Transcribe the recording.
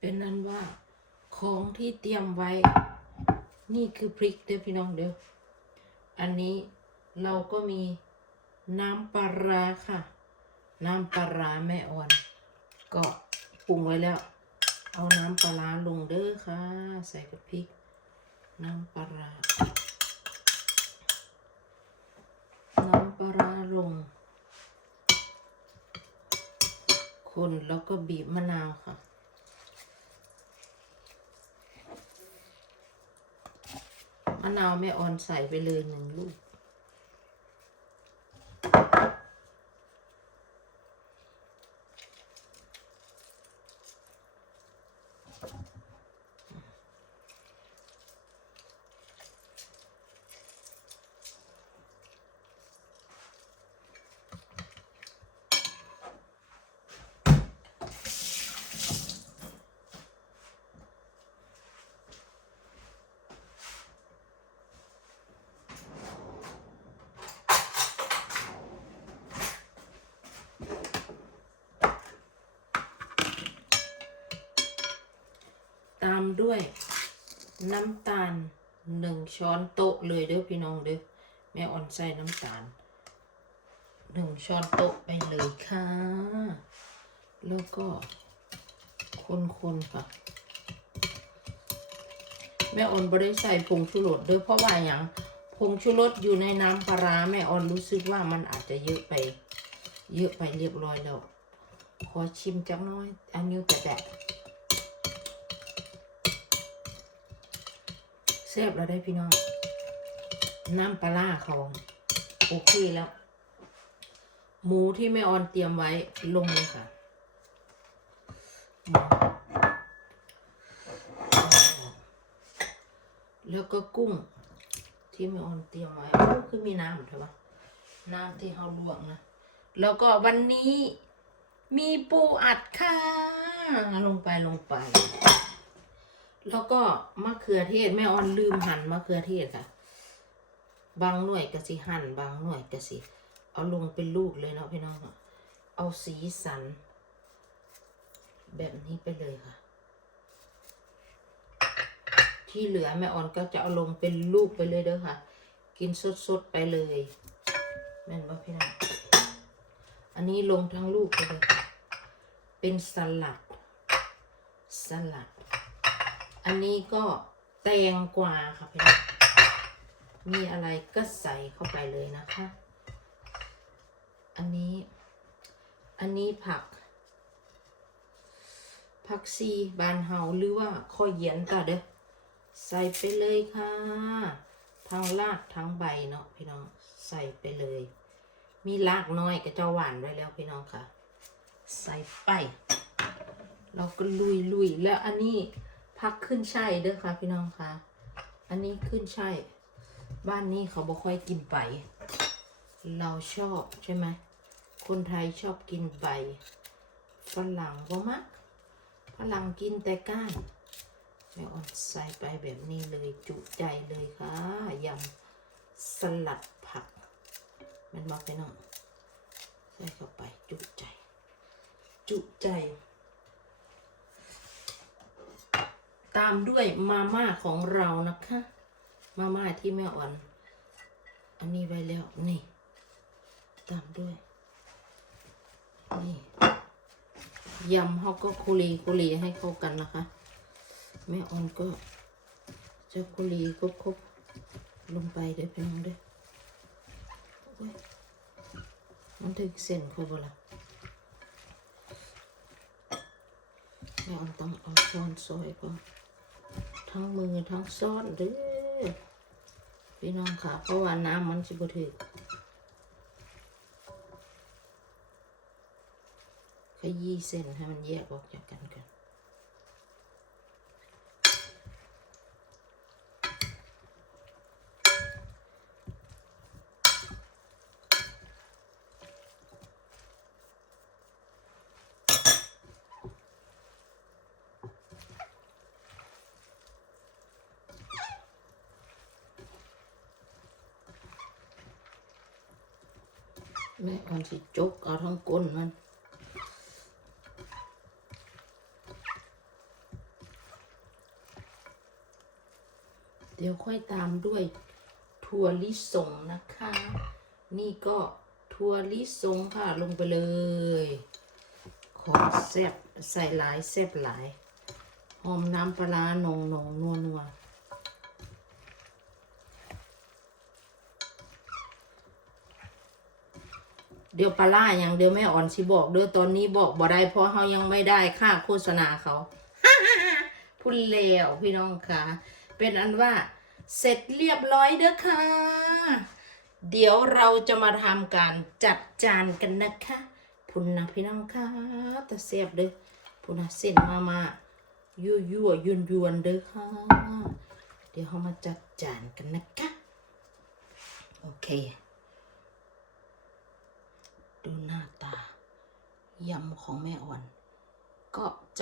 เป็นนั้นว่าของที่เตรียมไว้ นี่คือพริกเด้อพี่น้องเด้ออันนี้เราก็มีน้ำปลาร้าค่ะ น้ำปลาร้าแม่อ่อน ก็ปรุงไว้แล้ว เอาน้ำปลาร้าลงเด้อค่ะ ใส่กับพริก น้ำปลาร้าน้ำปลาร้าลง คนแล้วก็บีบมะนาวค่ะะนาวแม่ออนใส่ไปเลยหนึ่งลูก ด้วย น้ำตาลหนึ่งช้อนโต๊ะเลยเด้อพี่น้องเด้อแม่ออนใส่น้ำตาลหนึ่งช้อนโต๊ะไปเลยค่ะ แล้วก็คนๆค่ะ แม่ออนบ่ได้ใส่ผงชูรสเด้อเพราะว่าอย่างผงชูรสอยู่ในน้ำปลาร้าแม่ออนรู้สึกว่ามันอาจจะเยอะไป เยอะไปเรียบร้อยแล้ว ขอชิมจักหน้อยอานิ้วแตะๆแซ่บแล้วได้พี่น้อง น้ำปลาร้าเขาโอเคแล้ว หมูที่แม่ออนเตรียมไว้ลงเลยค่ะแล้วก็กุ้งที่แม่ออนเตรียมไว้คือมีน้ำใช่ปะน้ำที่เขาลวกนะ แล้วก็วันนี้มีปูอัดค่ะ ลงไปลงไป แล้วก็มะเขือเทศแม่ออนลืมหั่นมะเขือเทศค่ะ บางหน่วยกะสิหั่นบางหน่วยกะสิเอาลงเป็นลูกเลยเนาะพี่น้องเอาสีสัน แบบนี้ไปเลยค่ะ ที่เหลือแม่ออนก็จะเอาลงเป็นลูกไปเลยเด้อค่ะ กินสดๆไปเลยแม่นบ่พี่น้องอันนี้ลงทั้งลูกไปเลยค่ะ เป็นสลัด สลัด อันนี้ก็แตงกวาค่ะพี่น้องมีอะไรก็ใส่เข้าไปเลยนะคะ อันนี้ อันนี้ผัก ผักซีบานเฮาหรือว่าข้อเยียนต่อเด้อใส่ไปเลยค่ะทั้งรากทั้งใบเนาะพี่น้องใส่ไปเลย มีรากน้อยก็จะหวานไว้แล้วพี่น้องค่ะ ใส่ไป เราก็ลุยลุยแล้วอันนี้ ผักขึ้นใช่เด้อค่ะ พี่น้องค่ะ อันนี้ขึ้นใช่ บ้านนี้เขาบ่ค่อยกินใบเราชอบใช่ไหม คนไทยชอบกินใบฝรั่งบ่มัก ฝรั่งกินแต่ก้านแม่อ่อนใส่ไปแบบนี้เลยจุใจเลยค่ะยำสลัดผัก มันมาไปน้องใส่เข้าไปจุใจ จุใจ ตามด้วยมาม่าของเรานะคะ มาม่าที่แม่อ่อน อันนี้ไว้แล้วนี่ ตามด้วย นี่ยำเขาก็คุรีคุรีให้เข้ากันนะคะ แม่อ่อนก็จะคุรีก็ครบลงไปเด้อพี่น้องเด้อโอ้ยมันถึงเส้นค่อบ่ละแม่อ่อนต้องเอาช้อนซอยก่อน ทั้งมือทั้งซ้อนเด้อพี่น้องค่ะ เพราะว่าน้ำมันสิบถึกขยี้เส้นให้มันแยกออกจากกันก่อน แม่ออมสิจกเอาทั้งก้นมันเดี๋ยวค่อยตามด้วยถั่วลิสงนะคะ นี่ก็ถั่วลิสงค่ะลงไปเลย ขอแซบใส่หลายแซบหลาย หอมน้ำปลาหนงหนงนัวนัว เดี๋ยวปลาล่าอย่างเดี๋ยวแม่อ่อนสิบอกเด้อตอนนี้บอกบ่ได้เพราะเขายังไม่ได้ค่าโฆษณาเขาพูดแล้วพี่น้องค่ะ เป็นอันว่าเสร็จเรียบร้อยเด้อค่ะ เดี๋ยวเราจะมาทำการจัดจานกันนะคะพุ่นนะพี่น้องค่ะแต่เสียบเด้อพุ่นนะเส้นมามายั่วยั่วยุนยวนเด้อค่ะ เดี๋ยวเขามาจัดจานกันนะคะโอเค ดูหน้าตายำของแม่อ่อน ก็จะ